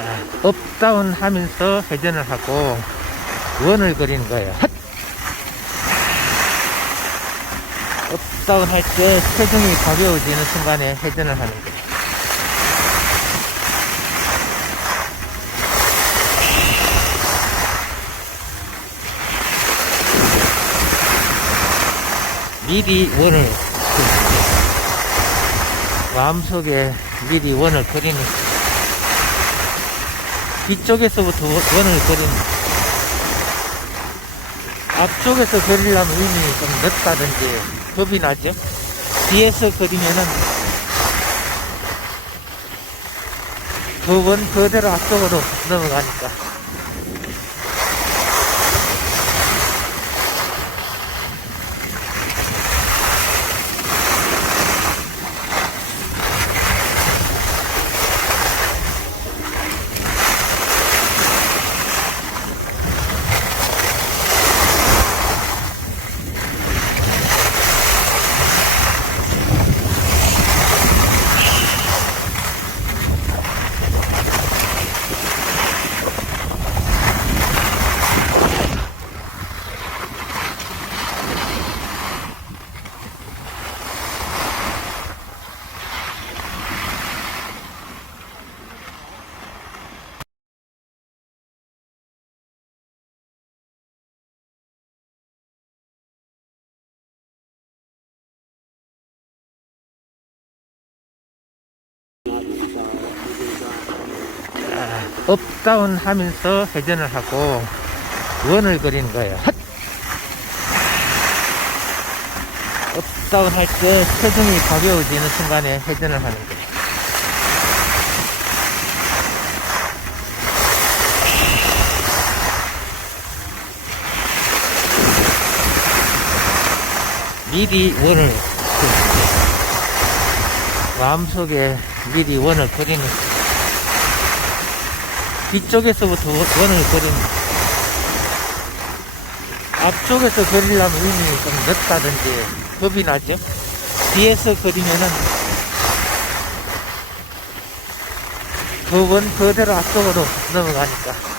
자, 업다운 하면서 회전을 하고 원을 그리는 거예요. 핫! 업다운 할 때 체중이 가벼워지는 순간에 회전을 하는 거예요. 미리 원을 거예요. 마음속에 미리 원을 그리는 뒤쪽에서부터 원을 그리는 앞쪽에서 그리려면 이미 좀 늦다든지 겁이 나죠? 뒤에서 그리면은 그원 그대로 앞쪽으로 넘어가니까 업다운 하면서 회전을 하고 원을 그리는 거예요. 핫! 업다운 할 때 체중이 가벼워지는 순간에 회전을 하는 거예요. 미리 원을 거예요. 마음속에 미리 원을 그리는 뒤쪽에서부터 원을 그리는 앞쪽에서 그리려면 이미 좀 늦다든지 겁이 나죠? 뒤에서 그리면은 그 원 그대로 앞쪽으로 넘어가니까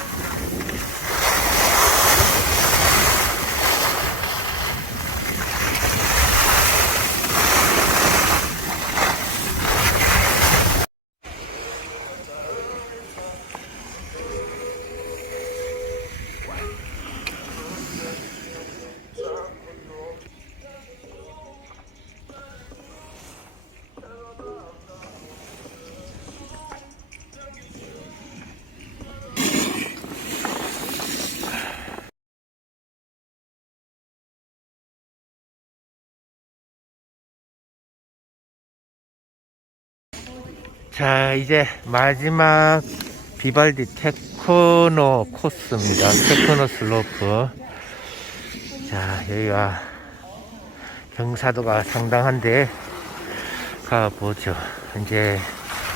자 이제 마지막 비발디 테크노 코스입니다. 테크노 슬로프. 자 여기가 경사도가 상당한데 가보죠. 이제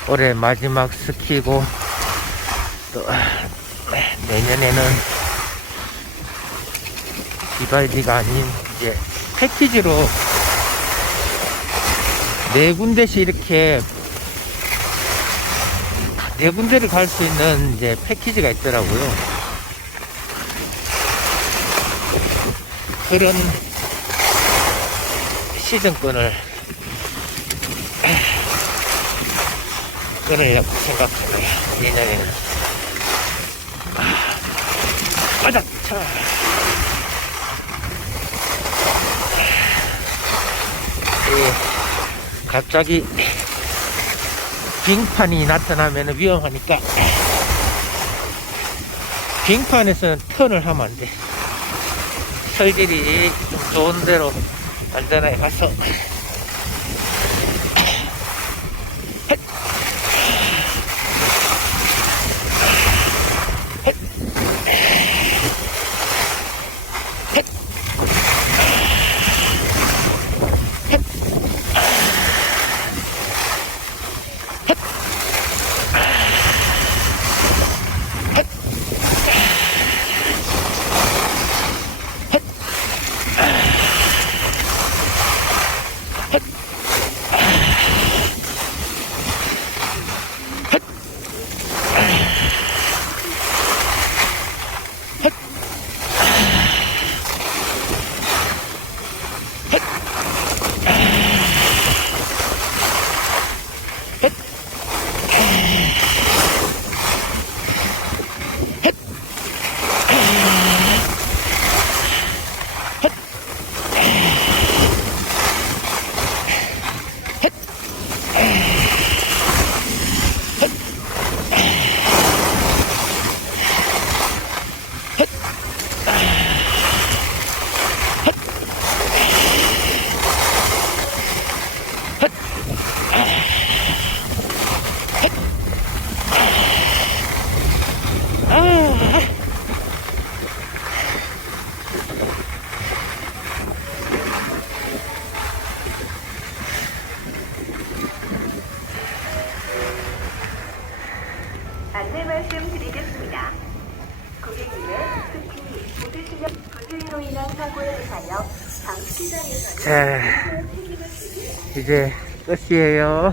올해 마지막 스키고 또 내년에는 비발디가 아닌 이제 패키지로 네 군데씩 이렇게 네 군데를 갈 수 있는 이제 패키지가 있더라고요. 그런 시즌권을 끊으려고 생각하네요. 내년에는. 맞아! 차! 예, 갑자기 빙판이 나타나면 위험하니까 빙판에서는 턴을 하면 안 돼. 설질이 좀 좋은 데로 안전하게 가서 안내 말씀드리겠습니다. 고객님의 특히 보드 실력 부주의로 인한 사고에 대하여 방 시장에서는 자, 이제 끝이에요.